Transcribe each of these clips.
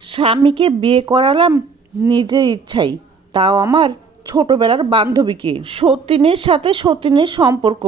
স্বামীকে বিয়ে করালাম নিজের ইচ্ছাই। তাও আমার ছোটবেলার বান্ধবীকে। সতীনের সাথে সতীনের সম্পর্ক।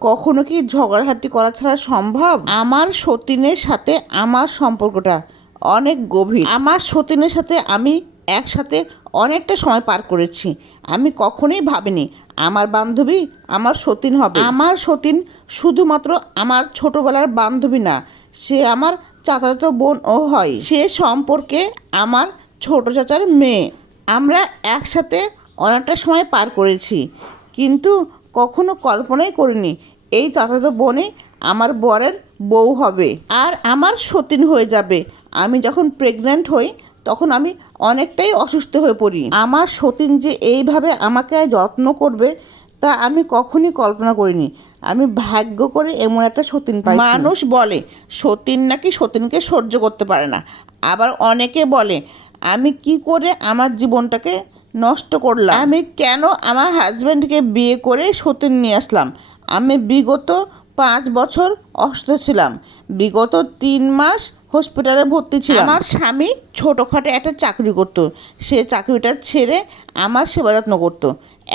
কখনো কি ঝগড়াঝাটি করা ছাড়া সম্ভব? আমার সতীনের সাথে আমার সম্পর্কটা অনেক গভীর। আমার সতীনের সাথে আমি একসাথে অনেকটা সময় পার করেছি। আমি কখনোই ভাবিনি আমার বান্ধবী আমার সতীন হবে। আমার সতীন শুধুমাত্র আমার ছোটবেলার বান্ধবী না, সে আমার চাচাতো বোন ও হয়। সে সম্পর্কে আমার ছোট চাচার মেয়ে। আমরা একসাথে অনেকটা সময় পার করেছি, কিন্তু কখনো কল্পনাই করিনি এই চাচাতো বোনে আমার বরের বউ হবে। আর আমার সতীন হয়ে যাবে। আমি যখন প্রেগন্যান্ট হই তখন আমি অনেকটাই অসুস্থ হয়ে পড়ি। আমার সতীন যে এইভাবে আমাকে যত্ন করবে, তা আমি কখনই কল্পনা করিনি। আমি ভাগ্য করে এমন একটা সতীন পাই মানুষ বলে, সতীন নাকি সতীনকে সহ্য করতে পারে না। আবার অনেকে বলে, আমি কি করে আমার জীবনটাকে নষ্ট করলাম। আমি কেন আমার হাজব্যান্ডকে বিয়ে করে সতীন নিয়ে আসলাম? আমি বিগত পাঁচ বছর অসুস্থ ছিলাম। বিগত তিন মাস হসপিটালে ভর্তি ছিল আমার স্বামী ছোটোখাটো একটা চাকরি করতো। সে চাকরিটা ছেড়ে আমার সেবা যত্ন করতো।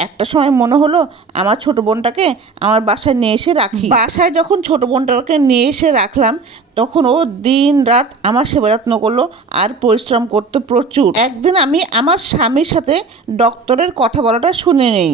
একটা সময় মনে হলো আমার ছোট বোনটাকে আমার বাসায় নিয়ে এসে রাখি। বাসায় যখন ছোট বোনটাকে নিয়ে এসে রাখলাম, তখন ও দিন রাত আমার সেবা যত্ন করল আর পরিশ্রম করতো প্রচুর। একদিন আমি আমার স্বামীর সাথে ডক্টরের কথা বলাটা শুনে নেই।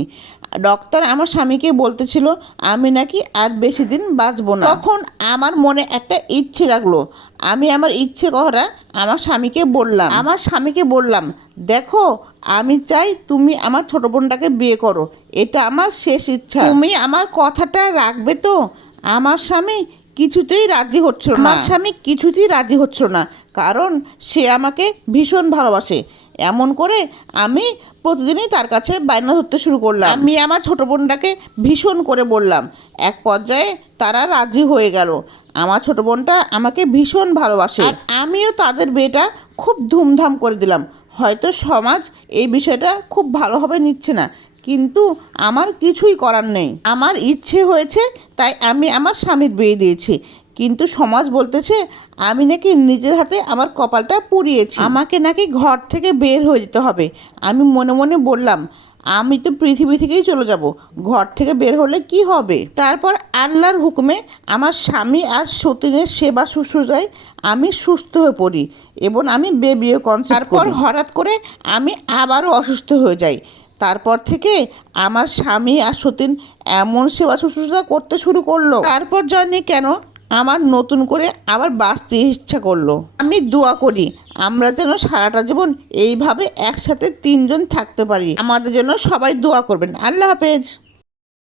ডক্টর আমার স্বামীকে বলতেছিল, আমি নাকি আর বেশি দিন বাঁচবো না। তখন আমার মনে একটা ইচ্ছে লাগল আমি আমার ইচ্ছে করা আমার স্বামীকে বললাম। আমার স্বামীকে বললাম, দেখো, আমি চাই তুমি আমার ছোট বোনটাকে বিয়ে করো। এটা আমার শেষ ইচ্ছা। তুমি আমার কথাটা রাখবে তো? আমার স্বামী কিছুতেই রাজি হচ্ছিল না। আমার স্বামী কিছুতেই রাজি হচ্ছিল না কারণ সে আমাকে ভীষণ ভালোবাসে। এমন করে আমি প্রতিদিনই তার কাছে বায়না ধরতে শুরু করলাম। আমি আমার ছোট বোনটাকে ভীষণ করে বললাম এক পর্যায়ে তারা রাজি হয়ে গেল। আমার ছোট বোনটা আমাকে ভীষণ ভালোবাসে। আর আমিও তাদের বিয়েটা খুব ধুমধাম করে দিলাম। হয়তো সমাজ এই বিষয়টা খুব ভালোভাবে নিচ্ছে না। কিন্তু আমার কিছুই করার নেই। আমার ইচ্ছে হয়েছে তাই আমি আমার স্বামীর বিয়ে দিয়েছি। কিন্তু সমাজ বলতেছে আমি নাকি নিজের হাতে আমার কপালটা পুড়িয়েছি। আমাকে নাকি ঘর থেকে বের হয়ে যেতে হবে। আমি মনে মনে বললাম আমি তো পৃথিবী থেকেই চলে যাব। ঘর থেকে বের হলে কি হবে? তারপর আল্লাহর হুকুমে আমার স্বামী আর সতীনের সেবা শুশ্রূষায় আমি সুস্থ হয়ে পড়ি এবং আমি বেবিও কনসেপ্ট তারপর হঠাৎ করে আমি আবারও অসুস্থ হয়ে যাই। তারপর থেকে আমার স্বামী আর সতীন এমন সেবা শুশ্রূষা করতে শুরু করল। তারপর জানি কেন আমার নতুন করে আবার বাঁচতে ইচ্ছা করল। আমি দোয়া করি, আমরা যেন সারাটা জীবন এইভাবে একসাথে তিনজন থাকতে পারি। আমাদের জন্য সবাই দোয়া করবেন। আল্লাহ হাফেজ।